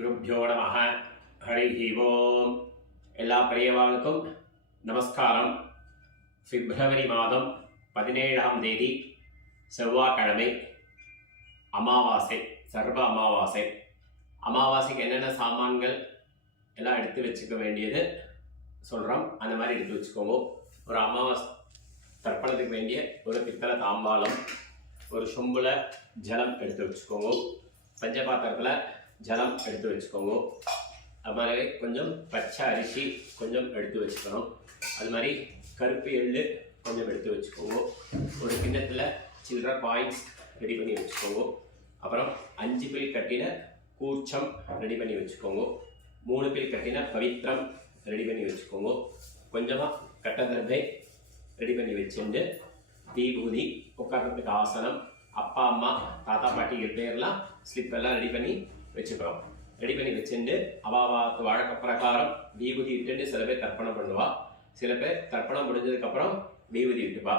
குருப்யோ நமः. ஹரி ஓம். எல்லா பெரியவாளுக்கும் நமஸ்காரம். பிப்ரவரி மாதம் 17ஆம் தேதி செவ்வாய்க்கிழமை, அமாவாசை, சர்வ அமாவாசை. அமாவாசைக்கு என்னென்ன சாமான்கள் எல்லாம் எடுத்து வச்சுக்க வேண்டியது சொல்கிறோம். அந்த மாதிரி எடுத்து வச்சுக்கோங்க. ஒரு அமாவாசை தர்ப்பணத்துக்கு வேண்டிய ஒரு பித்தளை தாம்பாளம், ஒரு சொம்பில் ஜலம் எடுத்து வச்சுக்கோங்க. பஞ்சபாத்திரத்தில் ஜலம் எடுத்து வச்சுக்கோங்க. அது மாதிரி கொஞ்சம் பச்சை அரிசி கொஞ்சம் எடுத்து வச்சுக்கணும். அது மாதிரி கருப்பு எள்ளு கொஞ்சம் எடுத்து வச்சுக்கோங்க. ஒரு கிண்ணத்தில் சில்லற காயின்ஸ் ரெடி பண்ணி வச்சுக்கோங்க. அப்புறம் 5 பில் கட்டின கூர்ச்சம் ரெடி பண்ணி வச்சுக்கோங்க. 3 பில் கட்டின பவித்திரம் ரெடி பண்ணி வச்சுக்கோங்க. கொஞ்சமாக கட்டதர்பை ரெடி பண்ணி வச்சுட்டு தீபூதி, உட்கார்றதுக்கு ஆசனம், அப்பா அம்மா தாத்தா பாட்டி பேர்லாம் ஸ்லிப் எல்லாம் ரெடி பண்ணி வச்சுக்கிறோம். ரெடி பண்ணி வச்சுட்டு அவாவாக்கு வழக்க பிரகாரம் விபூதி இட்டுட்டு சில பேர் தர்ப்பணம் பண்ணுவா, சில பேர் தர்ப்பணம் முடிஞ்சதுக்கப்புறம் விபூதி இட்டுப்பா.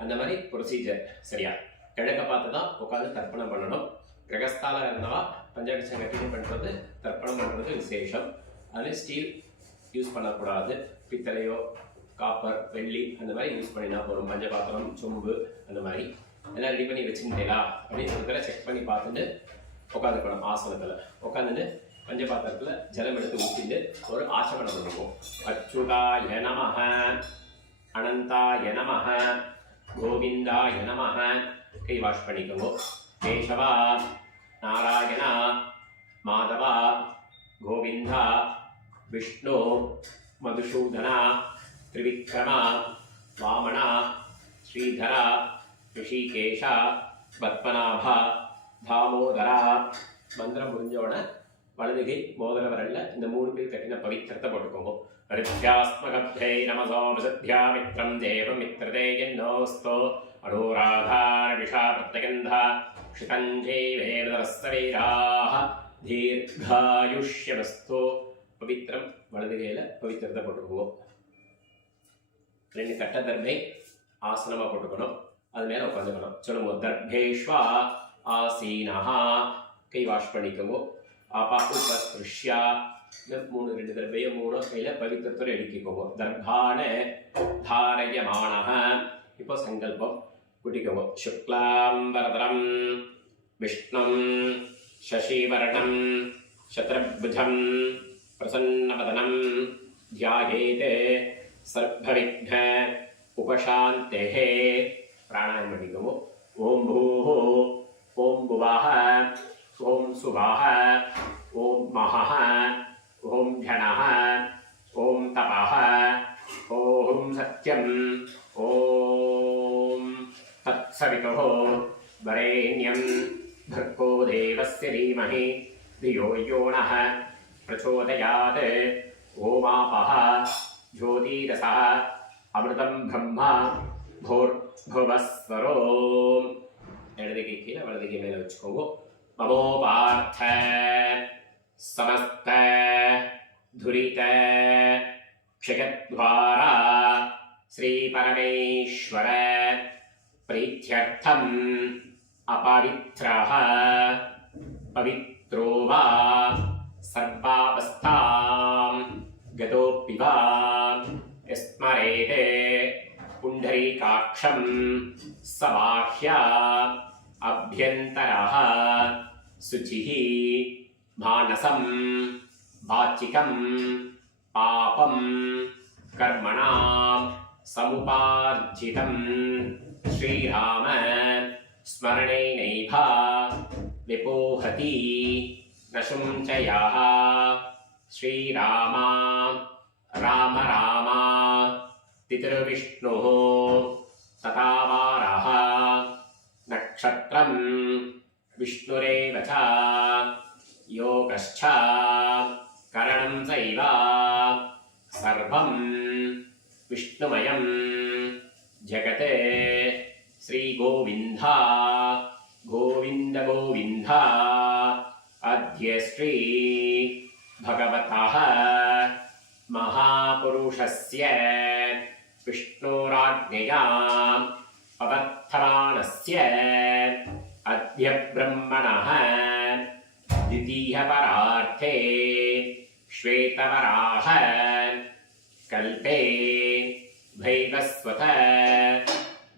அந்த மாதிரி ப்ரொசீஜர் சரியா கிழக்க பார்த்து தான் உட்காந்து தர்ப்பணம் பண்ணணும். கிரகஸ்தால இருந்தவா பஞ்சகட்சம் கட்டிங் பண்ணுறது, தர்ப்பணம் பண்ணுறது விசேஷம். அதில் ஸ்டீல் யூஸ் பண்ணக்கூடாது. பித்தளையோ காப்பர் வெள்ளி அந்த மாதிரி யூஸ் பண்ணினா போகிறோம். பஞ்சபாத்திரம் சொம்பு அந்த மாதிரி எல்லாம் ரெடி பண்ணி வச்சுட்டேலா அப்படின்னு ஒரு தடவை செக் பண்ணி பார்த்துட்டு உட்காந்துக்கணும். ஆசனத்தில் உட்காந்துட்டு பஞ்சபாத்திரத்தில் ஜலம் எடுத்து ஊற்றிட்டு ஒரு ஆசமனம் பண்ணுவோம். அச்சுதாய நமஹ, அனந்தாய நமஹ, கோவிந்தாய நமஹ. கை வாஷ் பண்ணிக்கோங்க. கேசவா, நாராயணா, மாதவா, கோவிந்தா, விஷ்ணு, மதுசூதனா, திரிவிக்ரமா, வாமனா, ஸ்ரீதரா, ரிஷிகேஷா, பத்மநாபா, தாமோதரா. மந்திரம் முடிஞ்சோட வலதுகை மோதிர வரல்ல இந்த 3 பேர் கட்டின பவித்திரத்தை போட்டுக்கோங்க. ரித்யாஸ்மகப்தை நமசோ விசத்யா மித்ரம் தேவம் மித்ரதே யன்னோஸ்தோ அடோராதார விஷா பிரத்யகந்தா ஷிதஞ்சே வேதரஸ்தவீராஹ தீர்காயுஷ்யமஸ்தோ. பவித்திரம் வலதுகையில் பவித்திரத்தை போட்டுக்கோங்க. 2 கட்ட தர்பை ஆசனமாக போட்டுக்கணும். அது மேலே உட்காந்துக்கணும். சொல்லுங்க. தர்பேஷ்வா ஆசீனஹா. கை வாஷ் பண்ணிக்கோங்க. ஆபா உபஸ்பிருஷ்யா. 2 தர்பையோ 3 கையில் பவித்திரத்தோடு எடுக்கிக்கோங்க. தர்பான தாரயமானஹ. இப்போ சங்கல்பம் குட்டிக்கோங்க. சுக்லாம்பரதரம் விஷ்ணும் சசிவர்ணம் சத்ரபுஜம் பிரசன்னவதனம் தியாயேத் சர்வவிக்ன உபசாந்தேஹ. பிராணாயம் பண்ணிக்கோங்க. ஓம் பூஹ, ஓம் புவஹ, ஓம் சுவஹ, ஓம் மஹஹ, ஓம் ஜனஹ, ஓம் தபஹ, ஓம் சத்யம், ஓம் தத்சவிதுः வரேண்யம் भर्गो देवस्य धीमहि धियो यो नः प्रचोदयात्. ओमापः ज्योतिरसः अमृतं ब्रह्मा भूर्भुवस्वरो. இடதுகை கீழே வலதுகை மேலே வச்சுக்கோங்க. மமோபார்த்த சமஸ்த துரித க்ஷயத்வாரா ஸ்ரீ பரமேஸ்வர பிரீத்யர்த்தம் அபவித்ரஹ பவித்ரோ வா சர்வாவஸ்தாம் கதோப்பி வா ஸ்மரேதே புண்டரீகாட்சம் சபாஹ்யா அப்யந்தரஹ சுச்சிஹ மானசம் வாச்சிகம் பாபம் கர்மணாம் சமுபார்ஜிதம் ஸ்ரீராம ஸ்மரணேனைவ விபோஹதி நசுஞ்சயாஹ. ஸ்ரீராமா ராம ராமா திதிர்விஷ்ணுः ததாவாரः நக்ஷத்ரம் விஷ்ணுரேவ ச யோகஸ்ச கரணம் சைவ சர்வம் விஷ்ணுமயம் ஜகத். ஸ்ரீ கோவிந்தா கோவிந்த கோவிந்தா. அத்ய ஸ்ரீ பகவதः महापुरुषस्य विष्णुराज्ञया पवर्तमानस्य अद्य ब्रह्मणः द्वितीयपरार्थे श्वेतवराह कल्पे भैवस्वत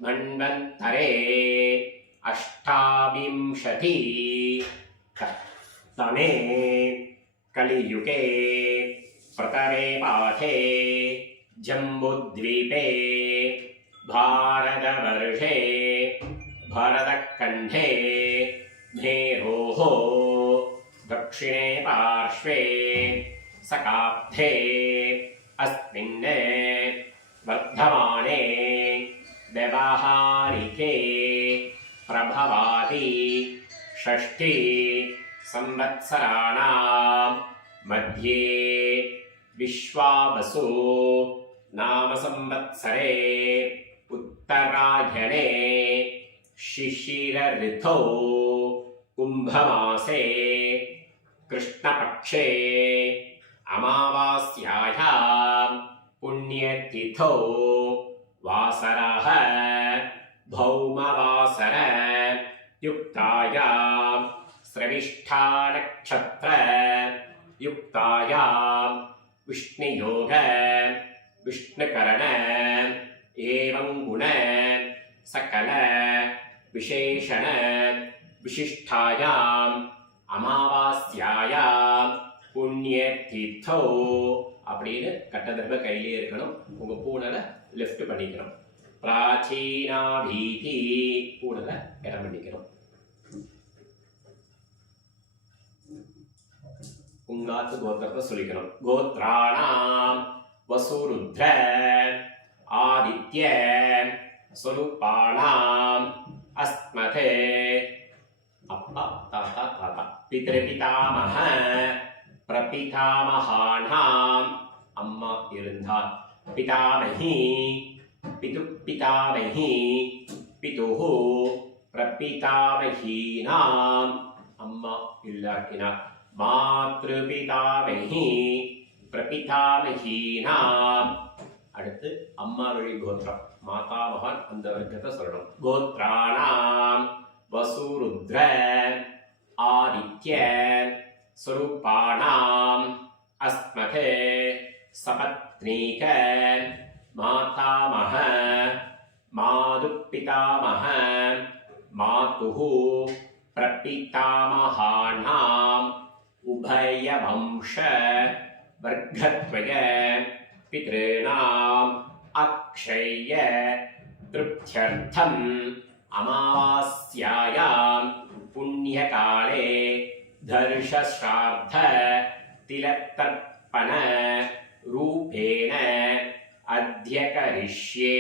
मन्वन्तरे अष्टाविंशति तमे कलियुगे प्रथमे पाठे जम्बुद्वीपे भारतवर्षे भरतखण्डे मेरोः दक्षिणे पार्श्वे सकाब्धे अस्मिन् वर्धमाने व्यवहारिके प्रभवाति षष्ठी संवत्सराणां मध्ये विश्वावसु नाम संवत्सरे उत्तरायणे शिशिर ऋतौ कुंभमासे कृष्णपक्षे अमावास्यायां पुण्यतिथौ वासरः भौमवासर युक्तायां श्रविष्ठा नक्षत्र युक्तायां विष्णुयोग विष्णुकरण एवं गुण सकल विशेषण विशिष्टायां अमावास्यायां पुण्यतिथौ அப்படின்னு கட்டதர்ப கையிலே இருக்கணும். உங்க பூனலை லெஃப்ட் பண்ணிக்கணும். பிராச்சீனாபீதி பூனலை இடம் பண்ணிக்கணும். உங்காத்து கோத்திரத்தை சொல்லிக்கணும். கோத்ராணாம் வசுருத்ர ஆதித்ய ஸ்வரூபாணாம் அஸ்மதே அப்பா தாத்தா தாத்தா பித்ருபிதாமஹ பிரபிதாமஹானாம் அம்மா இருந்தால் பிதாமஹி பிதுப்பிதாமஹி பிதுஹு பிரபிதாமஹீனாம் அம்மா இல்லாட்டினார் மாத்ருபிதாமஹி பிரபிதாமஹீனாம். அடுத்து அம்மா வழி கோத்திரம் மாதாமகன் அந்த வர்க்கத்தை சொல்லணும். கோத்ராணாம் வசுருத்ர ஆதித்ய ஸ்வரூபாணாம் அஸ்மதே சபத்னீக மாதாமஹ மாதுப்பிதாமஹ மாதுஹு பிரபிதாமஹானாம் உபயவம்ச வர்க்கத்வய பித்ருணாம் அக்ஷய திருப்த்யர்த்தம் அமாவாஸ்யாயாம் புண்ணியகாலே தர்ஷஸ்ரார்த்த திலத்தர்ப்பண ரூபேண அத்யகரிஷ்யே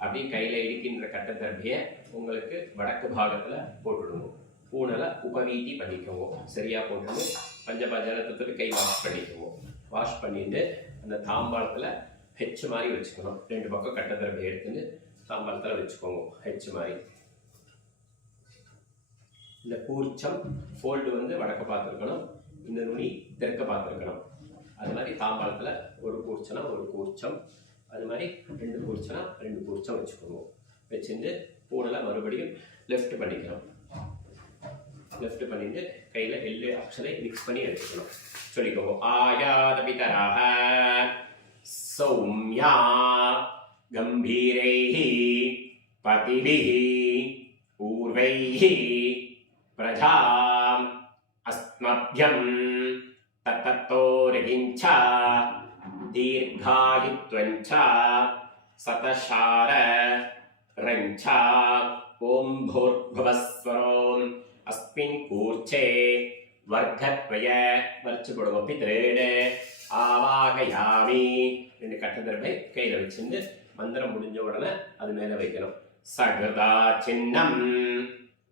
அப்படி கையில் இருக்கின்ற கட்டத்தர்பியை உங்களுக்கு வடக்கு பாகத்தில் போட்டுடுங்க. பூனலை உபவீதி பண்ணிக்கோங்க. சரியா போட்டுங்க. பஞ்சபஜலத்துக்கு கை வாஷ் பண்ணிக்கோங்க. வாஷ் பண்ணிட்டு அந்த தாம்பாளத்தில் ஹெச் மாதிரி வச்சுக்கணும். ரெண்டு பக்கம் கட்டத்தர்பியை எடுத்துன்னு தாம்பாளத்தில் வச்சுக்கோங்க. ஹெச் மாதிரி. இந்த கூர்ச்சம் ஃபோல்டு வந்து வடக்க பார்த்துருக்கணும். இந்த நுனி தெற்க பார்த்துருக்கணும். அது மாதிரி தாம்பாளத்தில் ஒரு கூர்ச்சனா ஒரு கூர்ச்சம், அது மாதிரி ரெண்டு கூர்ச்சனா ரெண்டு கூர்ச்சம் வச்சுக்கோங்க. வச்சுட்டு பூனலை மறுபடியும் லெஃப்ட் பண்ணிக்கணும். லெஃப்ட் பண்ணிட்டு கையில் எள்ளு அக்ஷரை மிக்ஸ் பண்ணி எடுத்துக்கணும். சொல்லிக்கோங்க. ஆயாத பிதராக சௌம்யா கம்பீரைஹி பதிபிஹி பூர்வைஹி பிரஜாம் அஸ்மப்யம் தத்தத்தோரகிஞ்ச தீர்காயுத்வஞ்ச சதசார ரஞ்ச ஓம் பூர்புவஸ்வரோம் அஸ்மின் கூர்ச்சே வர்க்கத்வய வரிச்சு போடுவோம். பித்ரேணே ஆவாகயாமி. ரெண்டு கட்டதர்பை கையில் வச்சுட்டு மந்திரம் முடிஞ்ச உடனே அது மேலே வைக்கணும். சகதா சின்னம்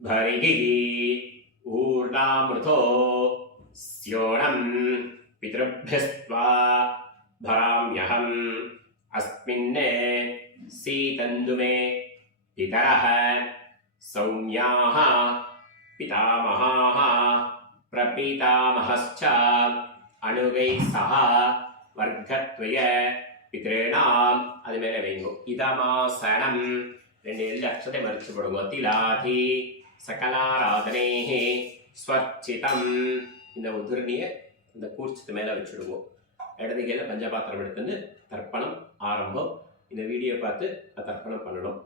भरिगी ऊर्णामृतो स्योणम् पितृभ्यस्त्वा भराम्यहम् अस्मिन् सीतन्दुमे पितरः सौम्याः पितामहाः प्रपितामहश्च अनुगैः सह वर्गत्वय पितॄणाम् அது மேலே வைங்கோ. இதமாசனம் ரெண்டு எல்லு அக்ஷதை மறிச்சு போடுங்க. திலாதி सकलाराधनेः स्वच्चितं இந்த உதிரணியை இந்த கூர்ச்சத்து மேலே வச்சுடுவோம். இடது கையில் பஞ்சபாத்திரம் எடுத்துன்னு தர்ப்பணம் ஆரம்பம். இந்த வீடியோ பார்த்து தர்ப்பணம் பண்ணணும்.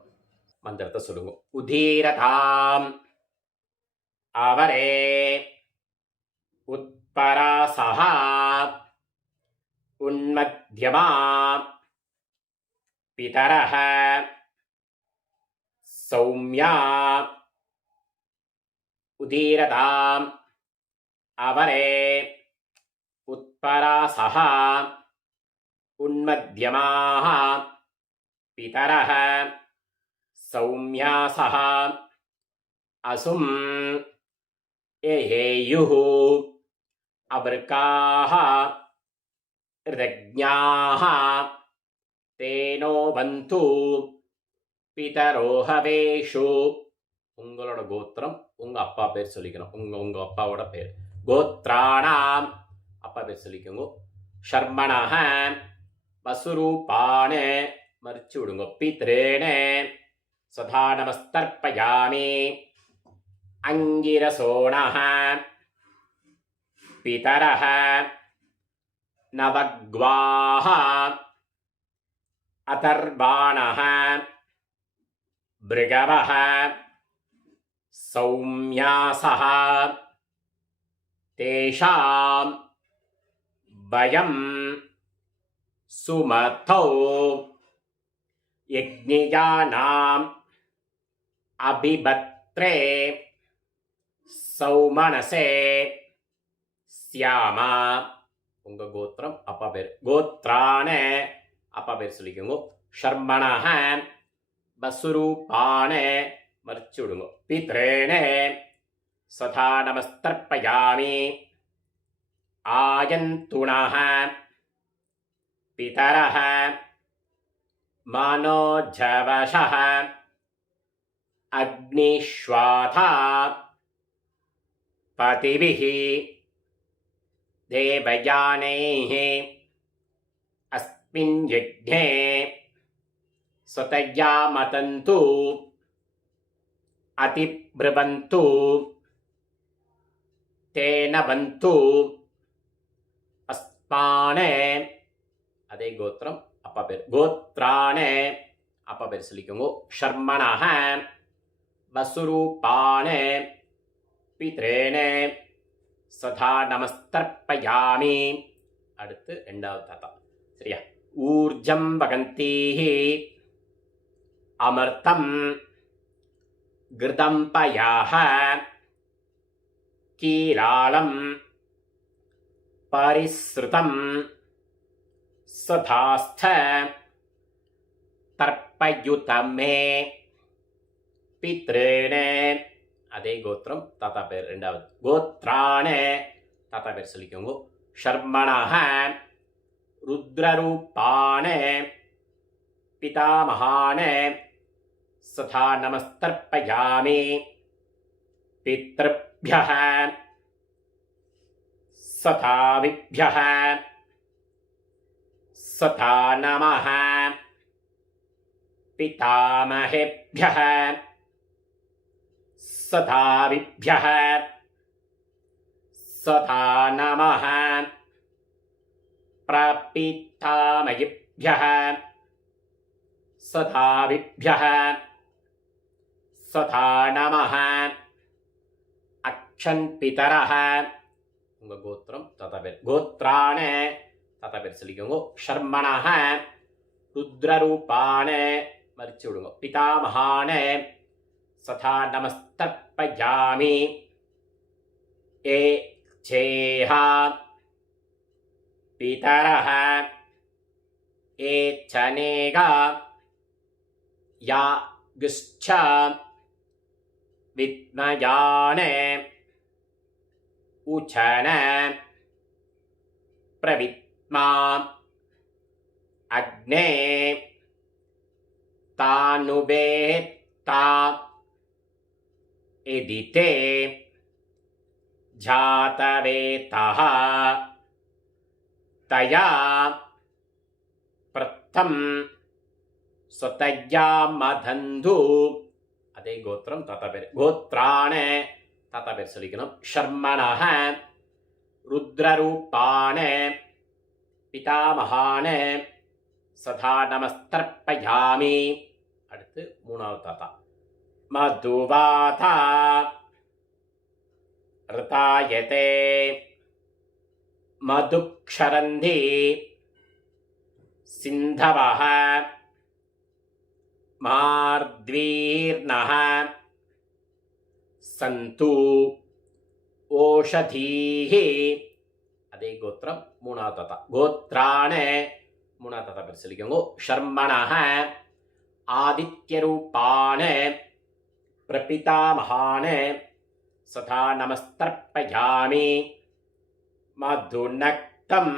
மந்திரத்தை சொல்லுங்க. உதீரதாம் அவரே உத்பராசஹா உன்மத்யமா பிதரஹ சௌம்யா. உதீரதாம் அவரே உத்பராசஹா உன்மத்யமாஹ பிதரஹ சௌம்யாசஹ அசும் ஏஹேயுः அவ்ருக்காஹ ரிதஜ்ஞாஹ தேனோ பந்து பிதரோஹவேஷு. உங்களோட கோத்திரம் உங்க அப்பா பேர் சொல்லிக்கணும். உங்க அப்பாவோட பேர். கோத்ராணாம் அப்பா பேர் சொல்லிக்கோங்க. ஷர்மணஹ வசுரூபானே மறிச்சு விடுங்க. பித்ரேணே சதா நமஸ்தர்ப்பயாமி. அங்கிரசோணஹ பிதரஹ நவக்வாஹ அதர்பாணஹ பிருகவஹ சௌம்யாசஹ தேஷாம் வயம் சுமதௌ யக்ஞயானாம் அபிபத்ரே சௌமனசே ஸ்யாமா. உங்க கோத்திரம் அப்பா பேர். கோத்ரானே அப்பா பேர் சொல்லிக்கோங்க. ஷர்மணஹ வசுரூபானே மறிச்சு விடுங்க. பித்ரேணே சதா நமஸ்தர்ப்பயாமி. ஆயந்துணஹ பிதரஹ மனோஜவஷஹ அக்னிஷ்வாதா பதிபிஹ தேவயானைஹ அஸ்மின் யஜ்ஞே ஸ்வதயா மதந்து அதிப்ருவந்து தேன பந்து அஸ்மானே. அதே கோத்திரம் அப்பா பேர். கோத்ரானே அப்பா பேர் சொல்லிக்கோங்க. ஷர்மணஹ வசுரூபானே பித்ரேணே சதா நமஸ்தர்ப்பயாமி. அடுத்து ரெண்டாவது தாத்தா. சரியா? ஊர்ஜம் வகந்தீஹி அமர்த்தம் கிருதம் பயாஹ கீலாலம் பரிஸ்ருதம் சதாஸ்த தர்ப்பயுதமே பித்ரேணே. அதே கோத்திரம் தாத்தா பேர். ரெண்டாவது. கோத்ரானே தாத்தா பேர் சொல்லிக்கோங்க. ஷர்மணஹ ருத்ரரூபானே பிதாமகானே சதா நமஸ்தர்ப்பயாமி. பித்ருப்யஹ சதாவிப்யஹ சதா நமஹ. பிதாமஹேப்யஹ சதாவிப்யஹ சதா நமஹ. பிரபிதாமயிப்யஹ சதாவிப்யஹ சதா நமஹ. அக்ஷன் பிதரஹ உங்க கோத்திரம் தாத்தா பேர். கோத்ரானே தாத்தா பேர் சொல்லிக்கோங்க. ஷர்மணஹ ருத்ரரூபானே மறிச்சு விடுங்க. பிதாமகானே சதா நமஸ்தர்ப்பயாமி. ஏ சேஹ பிதரஹ ஏச்சனேகா யா குஷ்ச வித்மயானே உச்சன பிரவித்மா அக்னே தானுபேத்தா எதிதே ஜாதவேதஹ தயா பிரத்தம் ஸ்வதயா மதந்து. அதே கோத்திரம் தாத்தா பேர். கோத்ரானே தாத்தா பேர் சொல்லிக்கணும். ஷர்மணஹ ருத்ரரூபான பிதாமகான சதா நமஸ்தர்ப்பயாமி. அடுத்து மூணாவது தாத்தா. மதுவாதா ரிதாயதே மதுக்ஷரந்தி சிந்தவஹ மார்த்வீர்ணஹ சந்து ஓஷதீஹி. அதே கோத்திரம் மூணாவது தாத்தா. கோத்ரான மூணாவது தாத்தா பேர் சொல்லிக்கோங்க. ஷர்மணஹ ஆதித்யரூபான பிரபிதாமகான சதா நமஸ்தர்ப்பயாமி. மதுநக்தம்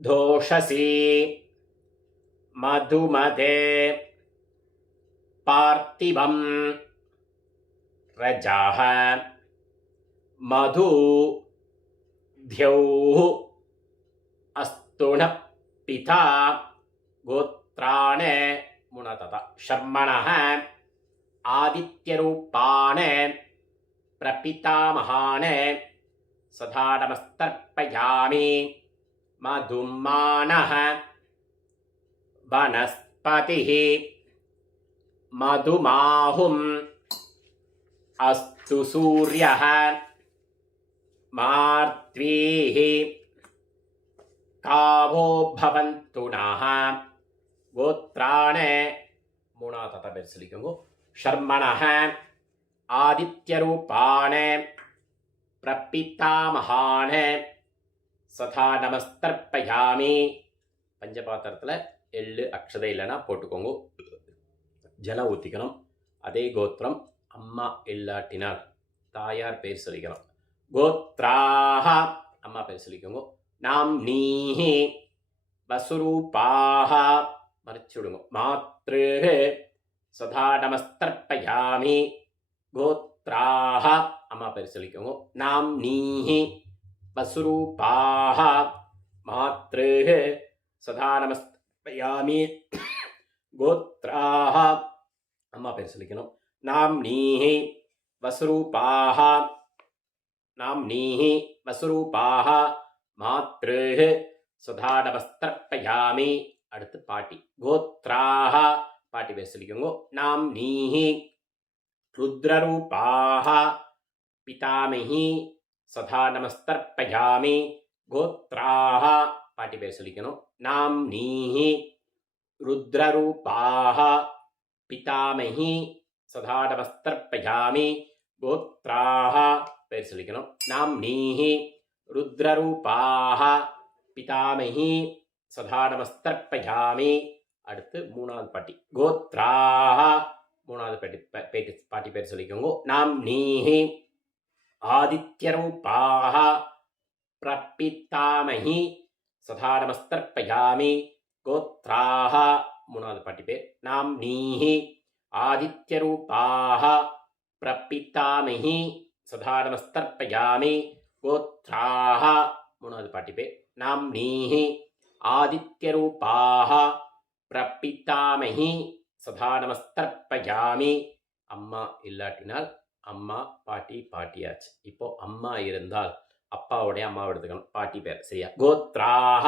தோஷசி மதுமதே பார்த்திவம் ரஜாஹ மது த்யௌஹ அஸ்துண பிதா. கோத்ரான மூணாவது தாத்தா. ஷர்மணஹ ஆதித்யரூபான பிரபிதாமகான சதா நமஸ்தர்ப்பயாமி. மதுமானஹ வனஸ்பதிஹ மதுமாஹும் அஸ்து சூர்யஹ மார்த்வீஹ காவோ பவந்து நஹ. கோத்ரான மூணாவது தாத்தா பேர் சொல்லிக்கோங்க. ஷர்மணஹ ஆதித்யரூபான பிரபிதாமகான சதா நமஸ்தர்ப்பயாமி. பஞ்சபாத்திரத்தில் எள்ளு அக்ஷதை இல்லைன்னா போட்டுக்கோங்க. ஜலம் ஊற்றிக்கணும். அதே கோத்திரம். அம்மா இல்லாட்டினார் தாயார் பேர் சொல்லிக்கணும். கோத்ராஹ அம்மா பேர் சொல்லிக்கோங்க. நாம் நீஹி வசுரூபாஹ மறைச்சு விடுங்க. மாத்ரு சதா நமஸ்தர்ப்பயாமி. கோத்ராஹ அம்மா பேர் சொல்லிக்கோங்க. நாம் நீஹி வசுரூபாஹ மாத்ரு சதா நமஸ்தர்ப்பயாமி. கோத்ராஹ அம்மா பேர் சொல்லிக்கணும். நாம் நீஹி வசுரூபாஹ நாம் நீஹி வசுரூபாஹ மாத்ரு சதா நமஸ்தர்ப்பயாமி. அடுத்து பாட்டி. கோத்ராஹ பாட்டி பேர் சொல்லிக்கோங்க. நாம் நீஹி ருத்ரரூபாஹ பிதாமஹி சதா நமஸ்தர்ப்பயாமி. கோத்ராஹ பாட்டி பேர் சொல்லிக்கணும். நாம் நீஹி ருத்ரரூபாஹ பிதாமஹி சதா நமஸ்தர்ப்பயாமி. கோத்ராஹ பேர் சொல்லிக்கணும். நாம் நீஹி ருத்ரரூபாஹ பிதாமஹி சதா நமஸ்தர்ப்பயாமி. அடுத்து மூணாவது பாட்டி. கோத்ராஹ மூணாவது பாட்டி பேர் சொல்லிக்கோங்க. நாம் நீஹி ஆதித்யரூபாஹ பிரபிதாமஹி சதா நமஸ்தர்ப்பயாமி. கோத்ராஹ மூணாவது பாட்டி பேர். நாம் நீஹி ஆதித்யரூபாஹ பிரபிதாமஹி சதா நமஸ்தர்ப்பயாமி. கோத்ராஹ மூணாவது பாட்டி பேர். நாம் நீஹி ஆதித்யரூபாஹ பிரபிதாமஹி சதா நமஸ்தர்ப்பயாமி. அம்மா இல்லாட்டினால் அம்மா பாட்டி பாட்டியாச்சு. இப்போ அம்மா இருந்தால் அப்பாவுடைய அம்மாவை எடுத்துக்கணும். பாட்டி பேர் சரியா. கோத்ராஹ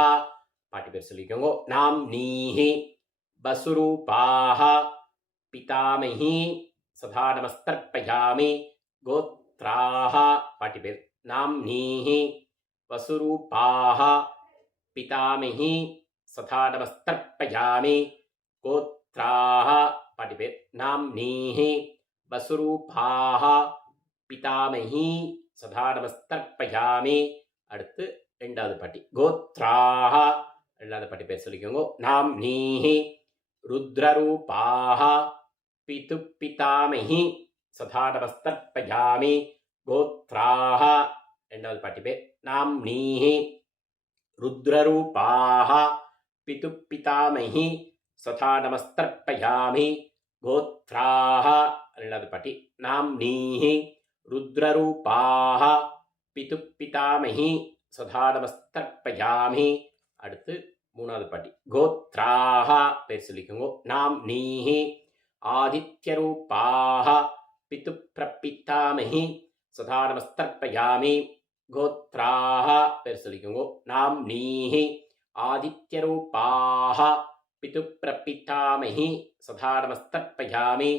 பாட்டி பேர் சொல்லிக்கோங்க. நாம் நீஹி வசுரூபாஹ பிதாமஹி சதா நமஸ்தர்ப்பயாமி. கோத்ராஹ பாட்டி பேர். நாம் நீஹி வசுரூபாஹ பிதாமஹி சதா நமஸ்தர்ப்பயாமி. கோத்ராஹ பாட்டி பேர். நாம் நீஹி வசுரூபாஹ பிதாமஹி சதா நமஸ்தர்ப்பயாமி. அடுத்து ரெண்டாவது பாட்டி. கோத்ராஹ ரெண்டாவது பாட்டி பேர் சொல்லிக்கோங்க. நாம் நீஹி ருத்ரரூபாஹ பிது பிதாமஹி சதா நமஸ்தர்ப்பயாமி. கோத்ராஹ ரெண்டாவது பாட்டி பேர். நாம் நீஹி ருத்ரரூபாஹ பிது பிதாமஹி சதா நமஸ்தர்ப்பயாமி. கோத்ராஹ ரெண்டாவது பாட்டி. நாம் நீஹி ருத்ரரூபாஹ பிது பிதாமஹி சதா நமஸ்தர்ப்பயாமி. அடுத்து மூணாவது பாட்டி. கோத்ராஹ பேர் சொல்லிக்கோங்க. நாம் நீஹி ஆதித்யரூபாஹ பிது பிரபிதாமஹி சதா நமஸ்தர்ப்பயாமி. கோத்ராஹ பேர் சொல்லிக்கோங்க. நாம்னீஹி ஆதித்யரூபாஹ பிதுப்பிரபிதாமஹி சதா நமஸ்தர்ப்பயாமி.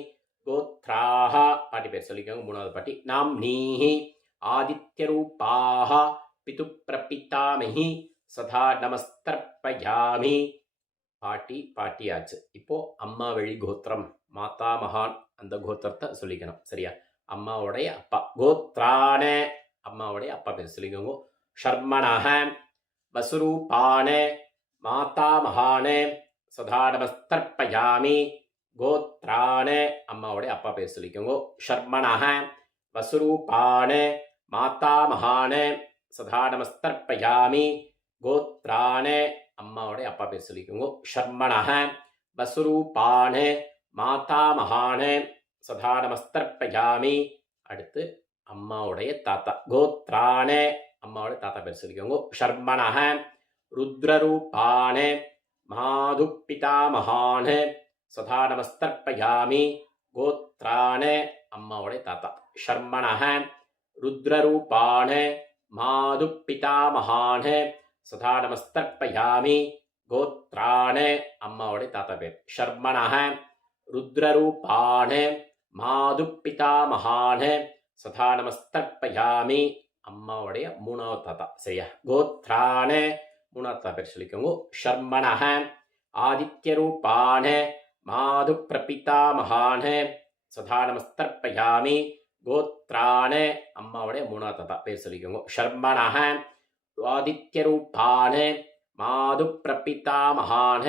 கோத்ராஹ பாட்டி பேர் சொல்லிக்கோங்க. மூணாவது பாட்டி. நாம்னீஹி ஆதித்யரூபாஹ பிதுப்பிரபிதாமஹி சதா நமஸ்தர்ப்பயாமி. பாட்டி பாட்டியாச்சு. இப்போ அம்மா வழி கோத்திரம் மாதா மகான் அந்த கோத்திரத்தை சொல்லிக்கணும். சரியா? அம்மாவுடைய அப்பா கோத்ரான அம்மாவுடைய அப்பா பேர் சொல்லிக்கோங்க. ஷர்மணஹ வசுரூபான மாதா மகான சதா நமஸ்தர்ப்பயாமி. கோத்ரான அம்மாவுடைய அப்பா பேர் சொல்லிக்கோங்க. ஷர்மணஹ வசுரூபான மாதா மகான சதா நமஸ்தர்ப்பயாமி. கோத்ரான அம்மாவுடைய அப்பா பேர் சொல்லிக்கோங்க. ஷர்மணஹ வசுரூபான மாதா மகான சதா நமஸ்தர்ப்பயாமி. அடுத்து அம்மாவுடைய தாத்தா கோத்ரான அம்மாவுடைய தாத்தா பேர் சொல்லிக்கோங்க. ஷர்மணஹ ருத்ரரூபான மாதுப்பிதாமகான சதா நமஸ்தர்ப்பயாமி. கோத்ரான அம்மாவுடைய தாத்தா. ஷர்மணஹ ருத்ரரூபான மாதுப்பிதாமகான சதா நமஸ்தர்ப்பயாமி. கோத்ரான அம்மாவுடைய தாத்தா பேர். ஷர்மணஹ ருத்ரரூபான மாதுப்பிதாமகான சதா நமஸ்தர்ப்பயாமி. அம்மாவுடைய மூணாவது தாத்தா. சரியா? கோத்ரான மூணாவது தாத்தா பேர் சொல்லிக்கோங்க. ஷர்மணஹ ஆதித்யரூபான மாது பிரபிதாமகான சதா நமஸ்தர்ப்பயாமி. கோத்ரான அம்மாவுடைய மூணாவது தாத்தா பேர் சொல்லிக்கோங்க. ஷர்மணஹ ஆதித்யரூபான மாது பிரபிதாமகான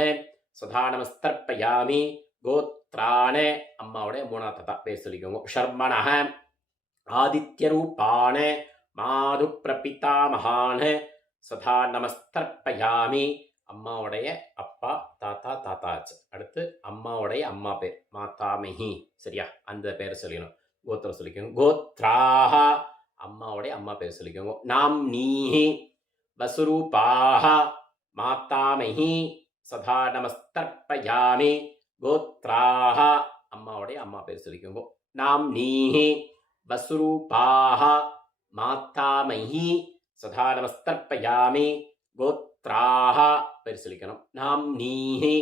சதா நமஸ்தர்ப்பயாமி. கோத்ரான அம்மாவுடைய மூணாவது தாத்தா பேர் சொல்லிக்கோங்க. ஷர்மணஹ ஆதித்யரூபான மாது பிரபிதாமகான சதா நமஸ்தர்ப்பயாமி. அம்மாவுடைய அப்பா தாத்தா தாத்தாச்சு. அடுத்து அம்மாவுடைய அம்மா பேர் மாதாமஹி. சரியா? அந்த பேரை சொல்லிக்கணும். கோத்திரம் சொல்லிக்கோங்க. கோத்ராஹ அம்மாவுடைய அம்மா பேர் சொல்லிக்கோங்க. நாம்னீஹி வசுரூபாஹ மாதாமஹி சதா நமஸ்தர்ப்பயாமி. கோத்ராஹ அம்மாவுடைய அம்மா பேர் சொல்லிக்கோங்க. நாம்னீஹி வசுரூபாஹ மாதாமஹி சதா நமஸ்தர்ப்பயாமி. கோத்ராஹ பேர் சொல்லிக்கணும். நாம்னீஹி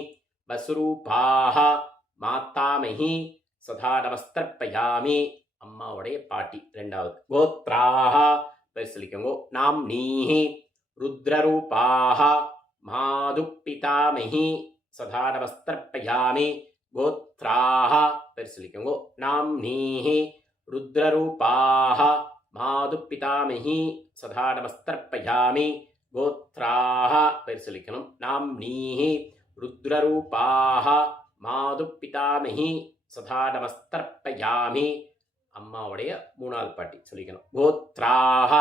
வசுரூபாஹ மாதாமஹி சதா நமஸ்தர்ப்பயாமி. அம்மாவுடைய பாட்டி ரெண்டாவது. கோத்ராஹ பேர் சொல்லிக்கோங்க. நாம்னீஹி ருத்ரரூபாஹ மாதுப்பிதாமஹி சதா நமஸ்தர்ப்பயாமி. கோத்ராஹ பேர் சொல்லிக்கோங்க. நாம்னீஹி ருத்ரரூபாஹ மாதுப்பிதாமஹி சதா நமஸ்தர்ப்பயாமி. கோத்ராஹ பேர் சொல்லிக்கணும். நாம்னீஹி ருத்ரரூபாஹ மாதுப்பிதாமஹி சதா நமஸ்தர்ப்பயாமி. அம்மாவுடைய மூணாவது பாட்டி சொல்லிக்கணும். கோத்ராஹ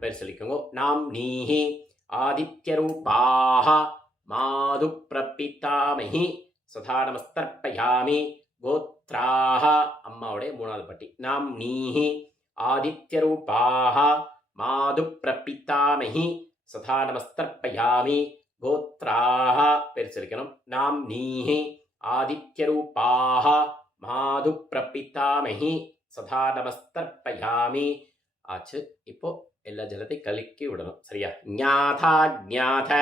பேர் சொல்லிக்கோங்க. நாம்னீஹி ஆதித்யரூபாஹ மாது பிரபிதாமஹி சதா நமஸ்தர்ப்பயாமி. கோத்ராஹ அம்மாவுடைய மூணாவது பாட்டி. நாம்னீஹி ஆதித்யரூபாஹ மாது பிரபிதாமஹி சதா நமஸ்தர்ப்பயாமி. கோத்ராஹ பேர் சொல்லிக்கணும். நாம்னீஹி ஆதித்யரூபாஹ மாது பிரபிதாமஹி சதா நமஸ்தர்ப்பயாமி. ஆச்சு. இப்போ எல்லா ஜலத்தை கலக்கி விடணும். சரியா? ஞாதா ஞாத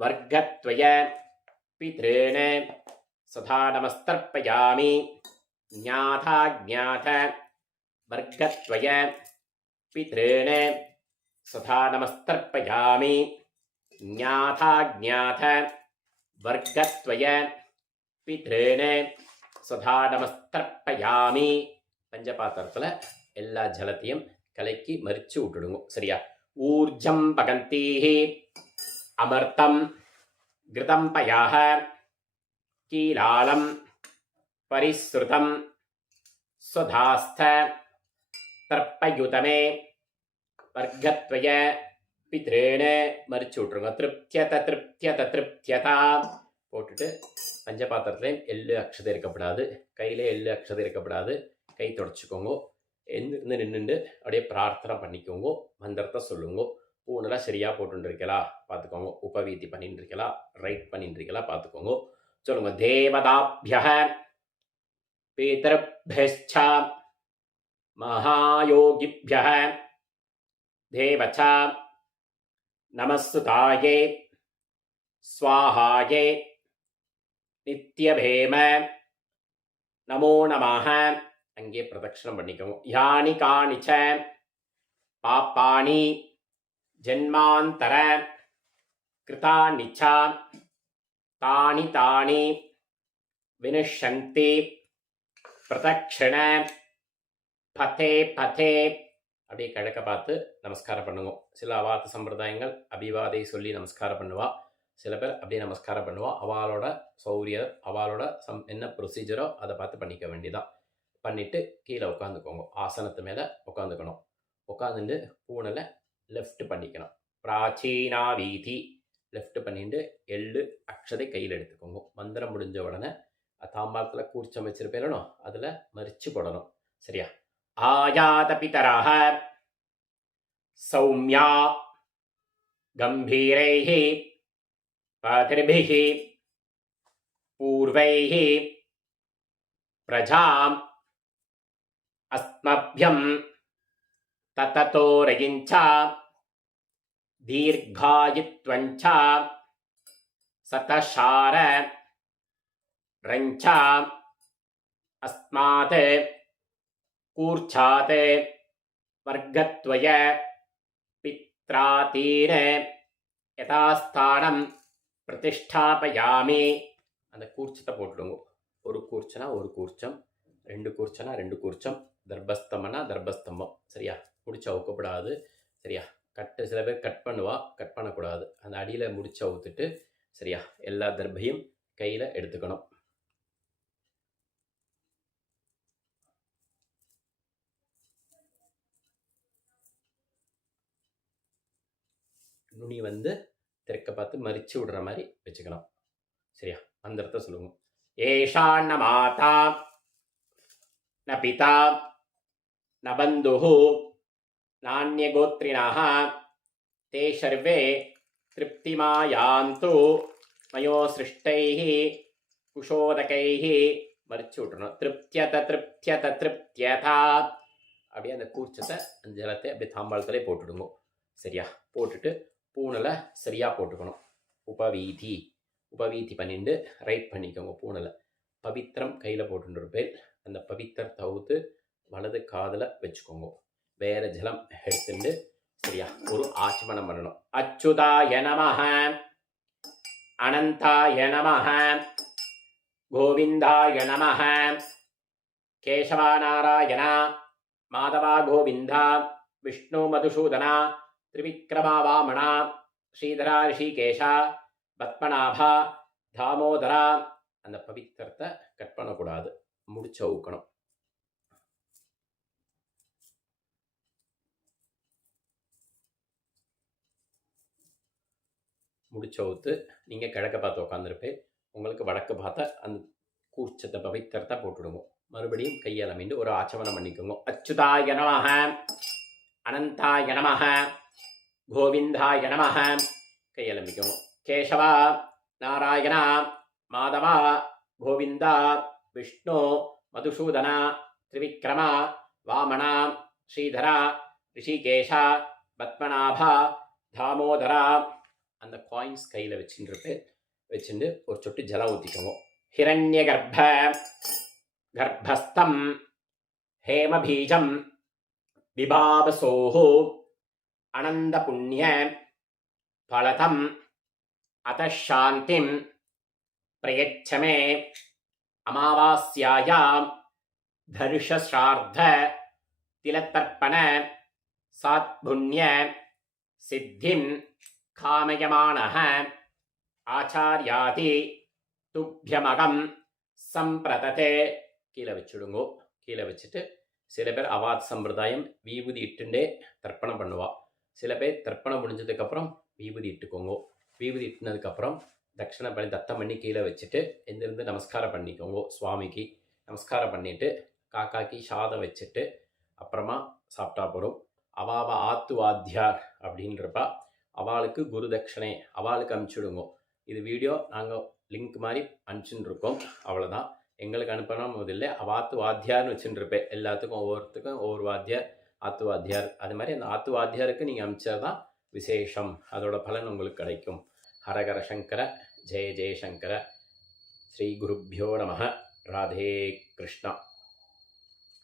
வர்க்கத்வய பித்ரேன சதா நமஸ்தர்ப்பயாமி. ஞாதா ஞாத வர்க்கத்வய பித்ரேன சதா நமஸ்தர்ப்பயாமி. ஞாதா ஞாத வர்க்கத்வய பித்ரேன சதா நமஸ்தர்ப்பயாமி. பஞ்சபாத்திரத்தில் எல்லா ஜலத்தையும் கலக்கி மறிச்சு விட்டுடுங்க. சரியா? ஊர்ஜம் பகந்தீஹி அமர்த்தம் கிருதம் பயாஹ கீலாலம் பரிஸ்ருதம் ஸ்வதாஸ்த தர்ப்பயுதமே வர்க்கத்வய பித்ரேன மறிச்சு விட்டுருங்க. திருப்தியத திருப்தியத திருப்தியதா போட்டுட்டு பஞ்சபாத்திரத்துலேயும் எள்ளு அக்ஷதை இருக்கப்படாது. கையிலே எள்ளு அக்ஷதை இருக்கப்படாது. கை தொடச்சிக்கோங்க. எந்திருந்து நின்றுண்டு அப்படியே பிரார்த்தனை பண்ணிக்கோங்க. மந்திரத்தை சொல்லுங்க. பூனெல்லாம் சரியாக போட்டுருக்கலா பார்த்துக்கோங்க. உபவீதி பண்ணிட்டு இருக்கலா, ரைட் பண்ணிட்டு இருக்கலா பார்த்துக்கோங்க. சொல்லுங்க. தேவதாபியः பிதர்பியश्च மகாயோகிभ्यः தேவச்ச நமஸ்துதாயே ஸ்வாஹாயே நித்யபேம நமோ நமஹ. அங்கே பிரதட்சணம் பண்ணிக்கோங்க. யானி காணிச்ச பாப்பாணி ஜென்மாந்தர கிருதானிச்ச தானி தானி வினுஷந்தி பிரதட்சிண பதே பதே. அப்படியே கிழக்க பார்த்து நமஸ்காரம் பண்ணுவோம். சில அவாத்து சம்பிரதாயங்கள் அபிவாதை சொல்லி நமஸ்காரம் பண்ணுவா. சில பேர் அப்படியே நமஸ்காரம் பண்ணுவா. அவளோட சௌரியம், அவளோட என்ன ப்ரொசீஜரோ அதை பார்த்து பண்ணிக்க வேண்டியதான். பண்ணிவிட்டு கீழே உட்காந்துக்கோங்க. ஆசனத்து மேலே உட்காந்துக்கணும். உட்காந்துட்டு பூனலை லெஃப்ட் பண்ணிக்கணும். பிராச்சீனா வீதி லெஃப்ட் பண்ணிட்டு எள்ளு அக்ஷதை கையில் எடுத்துக்கோங்க. மந்திரம் முடிஞ்ச உடனே தாம்பாளத்தில் கூர்ச்சம் வச்சிருப்பேனோ அதில் மறிச்சு போடணும். சரியா? ஆயாத பிதராக சௌமியா கம்பீரைः பாதிர்பிः பூர்வைः பிரஜாம் அஸ்மப்யம் தததோ ரயிஞ்ச தீர்காயித்வஞ்ச சதசார ரஞ்ச அஸ்மாத் கூர்ச்சாத் வர்க்கத்வய பித்ராதீன யதாஸ்தானம் பிரதிஷ்டாபயாமி. அந்த கூர்ச்சத்தை போட்டுடுங்க. ஒரு கூர்ச்சனா ஒரு கூர்ச்சம், ரெண்டு கூர்ச்சனா ரெண்டு கூர்ச்சம், தர்பஸ்தம்பனா தர்பஸ்தம்பம். சரியா? முடிச்சு அவுக்கப்படாது. சரியா? கட்டு சில பேர் கட் பண்ணுவா, கட் பண்ணக்கூடாது. அந்த அடியில் முடிச்சு அவுத்துட்டு சரியா எல்லா தர்பையும் கையில் எடுத்துக்கணும். நுனி திறக்க பார்த்து மறிச்சு விடுற மாதிரி வச்சுக்கணும். சரியா? மந்திரத்தை சொல்லுங்க. ஏஷாண்ண மாதா ந பிதா ந பந்துஹ நான்யகோத்ரிணः தே சர்வே திருப்திமாயாந்து மயோ சிருஷ்டைः குஷோதகைः. மறிச்சு விட்டுறணும். திருப்தியத திருப்தியத திருப்தியதா. அப்படியே அந்த கூர்ச்சத்தை அந்த ஜலத்தை அப்படியே தாம்பாளத்திலே போட்டுடுங்க. சரியா? போட்டுட்டு பூனலை சரியாக போட்டுக்கணும். உபவீதி உபவீதி பண்ணிட்டு ரைட் பண்ணிக்கோங்க. பூனலை பவித்திரம் கையில் போட்டுருப்பேன். அந்த பவித்திரம் தவிர்த்து வலது காதில் வச்சுக்கோங்க. வேற ஜலம் எடுத்துட்டு சரியா ஒரு ஆச்சமனம் பண்ணணும். அச்சுதாய நமஹ அனந்தாய நமஹ கோவிந்தாய நமஹ கேசவா நாராயண மாதவா கோவிந்தா விஷ்ணு மதுசூதனா திரிவிக்ரமா வாமனா ஸ்ரீதரா ரிஷிகேஷா பத்மநாபா தாமோதரா. அந்த பவித்திரத்தை கட் பண்ணக்கூடாது, முடிச்சு அவுக்கணும். முடிச்சு அவுத்து நீங்கள் கிழக்க பார்த்து உட்காந்துருப்பேன். உங்களுக்கு வடக்கு பார்த்த அந்த கூர்ச்சத்தை பவித்திரத்தை போட்டுடுங்க. மறுபடியும் கையால் மீண்டு ஒரு ஆச்சமனம் பண்ணிக்கோங்க. அச்சுதாய நமஹ அனந்தாய நமஹ கோவிந்தாய நமஹ. கையலம்பிக்கோங்க. கேசவா நாராயணா மாதவா கோவிந்தா விஷ்ணு மதுசூதனா திரிவிக்ரமா வாமனா ஸ்ரீதரா ரிஷிகேஷா பத்மநாபா தாமோதரா. அந்த காயின்ஸ் கையில் வச்சுட்டு ஒரு சொட்டு ஜலம் ஊற்றிக்கோங்க. ஹிரண்ய கர்ப்பஸ்தம் ஹேமபீஜம் விபாவசோஹோ அனந்த புண்ணிய பலதம் அதசாந்திம் பிரயச்சமே அமாவாஸ்யாயாம் தர்ஷஸ்ரார்த்த திலத்தர்ப்பண சாத்புண்ணிய சித்திம் காமயமானஹ ஆச்சாரியாதி துப்யமகம் சம்பிரததே. கீழே வச்சுடுங்கோ. கீழே வச்சுட்டு சில பேர் அவாத் சம்பிரதாயம் விபூதி இட்டுண்டே தர்ப்பணம் பண்ணுவா. சில பேர் தர்ப்பணம் முடிஞ்சதுக்கப்புறம் விபூதி இட்டுக்கோங்க. விபூதி இட்டுனதுக்கப்புறம் தட்சணை பண்ணி தத்தம் பண்ணி கீழே வச்சுட்டு எந்திருந்து நமஸ்காரம் பண்ணிக்கோங்க. சுவாமிக்கு நமஸ்காரம் பண்ணிவிட்டு காக்காக்கி சாதம் வச்சுட்டு அப்புறமா சாப்பிட்டா போகிறோம். அவாவ ஆத்து வாத்தியார் அப்படின்றப்பா அவளுக்கு குரு தட்சணை அவளுக்கு அனுப்பிச்சுடுங்க. இது வீடியோ நாங்கள் லிங்க் மாதிரி அனுப்பிச்சுன்னு இருக்கோம். அவ்வளோதான். எங்களுக்கு அனுப்பணும் முதல்ல அவாத்து வாத்தியார்னு வச்சுருப்பேன். எல்லாத்துக்கும் ஒவ்வொருத்துக்கும் ஒவ்வொரு வாத்தியார் ஆத்துவாத்தியார். அது மாதிரி அந்த ஆத்துவாத்தியாருக்கு நீங்கள் அமிச்சதான் விசேஷம், அதோட பலன் உங்களுக்கு கிடைக்கும். ஹரஹர சங்கர, ஜெய ஜெயசங்கர. ஸ்ரீ குருப்பியோ நம. ராதே கிருஷ்ணா.